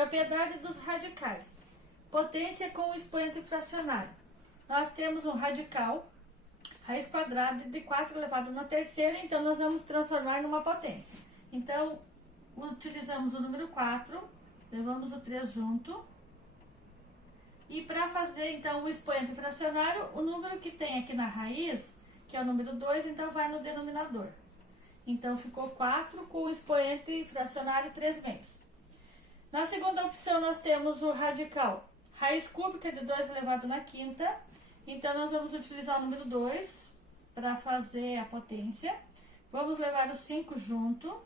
Propriedade dos radicais. Potência com o expoente fracionário. Nós temos um radical, raiz quadrada de 4 elevado na terceira, então nós vamos transformar numa potência. Então, utilizamos o número 4, levamos o 3 junto. E para fazer, então, o expoente fracionário, o número que tem aqui na raiz, que é o número 2, então vai no denominador. Então, ficou 4 com o expoente fracionário 3 meios. Na segunda opção, nós temos o radical, raiz cúbica de 2 elevado na quinta. Então, nós vamos utilizar o número 2 para fazer a potência. Vamos levar o 5 junto.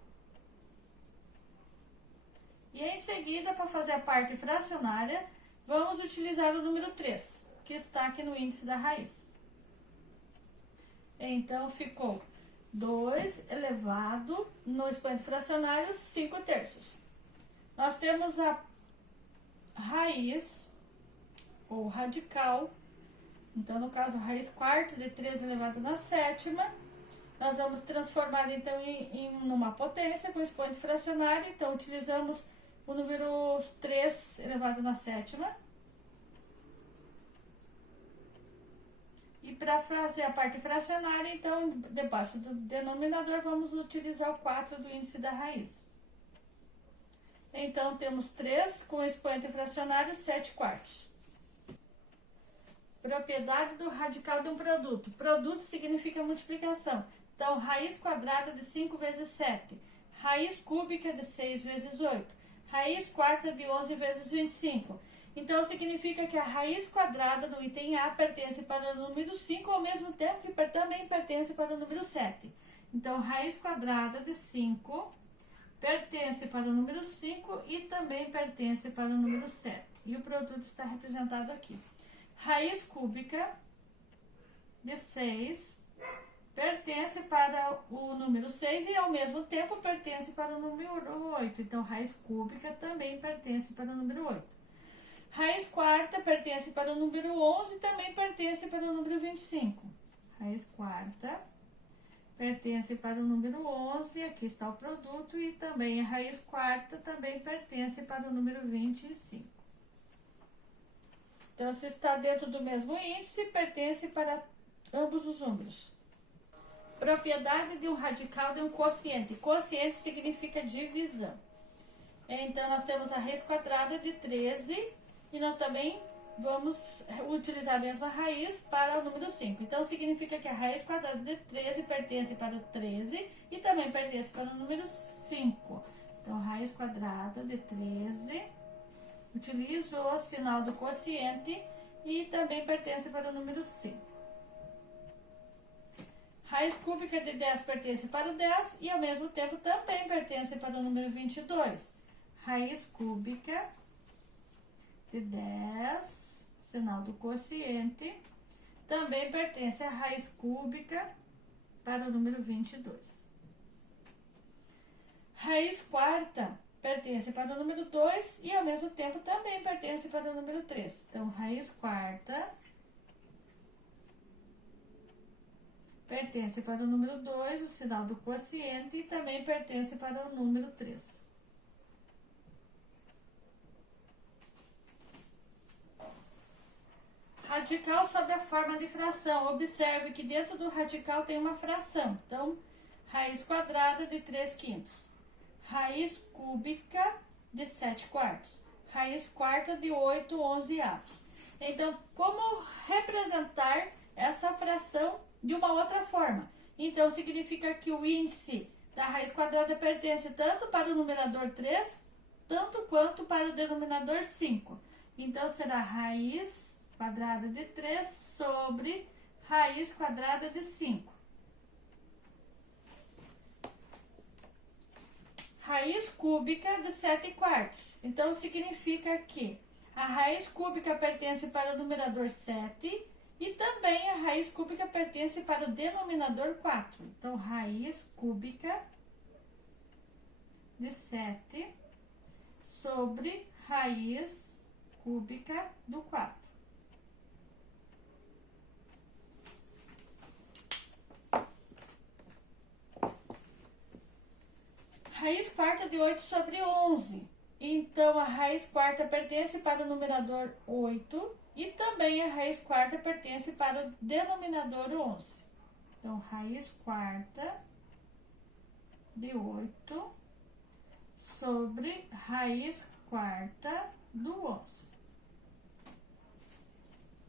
E em seguida, para fazer a parte fracionária, vamos utilizar o número 3, que está aqui no índice da raiz. Então, ficou 2 elevado no expoente fracionário 5 terços. Nós temos a raiz, ou radical, então, no caso, a raiz quarta de 3 elevado na sétima. Nós vamos transformar, então, em uma potência com expoente fracionário. Então, utilizamos o número 3 elevado na sétima. E para fazer a parte fracionária, então, debaixo do denominador, vamos utilizar o 4 do índice da raiz. Então, temos 3 com expoente fracionário 7 quartos. Propriedade do radical de um produto. Produto significa multiplicação. Então, raiz quadrada de 5 vezes 7. Raiz cúbica de 6 vezes 8. Raiz quarta de 11 vezes 25. Então, significa que a raiz quadrada no item A pertence para o número 5, ao mesmo tempo que também pertence para o número 7. Então, raiz quadrada de 5 pertence para o número 5 e também pertence para o número 7. E o produto está representado aqui. Raiz cúbica de 6 pertence para o número 6 e, ao mesmo tempo, pertence para o número 8. Então, raiz cúbica também pertence para o número 8. Raiz quarta pertence para o número 11 e também pertence para o número 25. Raiz quarta pertence para o número 11, aqui está o produto, e também a raiz quarta também pertence para o número 25. Então, se está dentro do mesmo índice, pertence para ambos os números. Propriedade de um radical de um quociente. Quociente significa divisão. Então, nós temos a raiz quadrada de 13 e nós também vamos utilizar a mesma raiz para o número 5. Então, significa que a raiz quadrada de 13 pertence para o 13 e também pertence para o número 5. Então, raiz quadrada de 13, utilizo o sinal do quociente e também pertence para o número 5. Raiz cúbica de 10 pertence para o 10 e, ao mesmo tempo, também pertence para o número 22. Raiz cúbica de 10, sinal do quociente, também pertence à raiz cúbica para o número 22. Raiz quarta pertence para o número 2 e, ao mesmo tempo, também pertence para o número 3. Então, raiz quarta pertence para o número 2, o sinal do quociente, e também pertence para o número 3. Radical sob a forma de fração. Observe que dentro do radical tem uma fração. Então, raiz quadrada de 3 quintos. Raiz cúbica de 7 quartos. Raiz quarta de 8 11avos. Então, como representar essa fração de uma outra forma? Então, significa que o índice da raiz quadrada pertence tanto para o numerador 3, tanto quanto para o denominador 5. Então, será raiz quadrada de 3 sobre raiz quadrada de 5. Raiz cúbica de 7 quartos. Então, significa que a raiz cúbica pertence para o numerador 7 e também a raiz cúbica pertence para o denominador 4. Então, raiz cúbica de 7 sobre raiz cúbica do 4. Raiz quarta de 8 sobre 11. Então, a raiz quarta pertence para o numerador 8 e também a raiz quarta pertence para o denominador 11. Então, raiz quarta de 8 sobre raiz quarta do 11.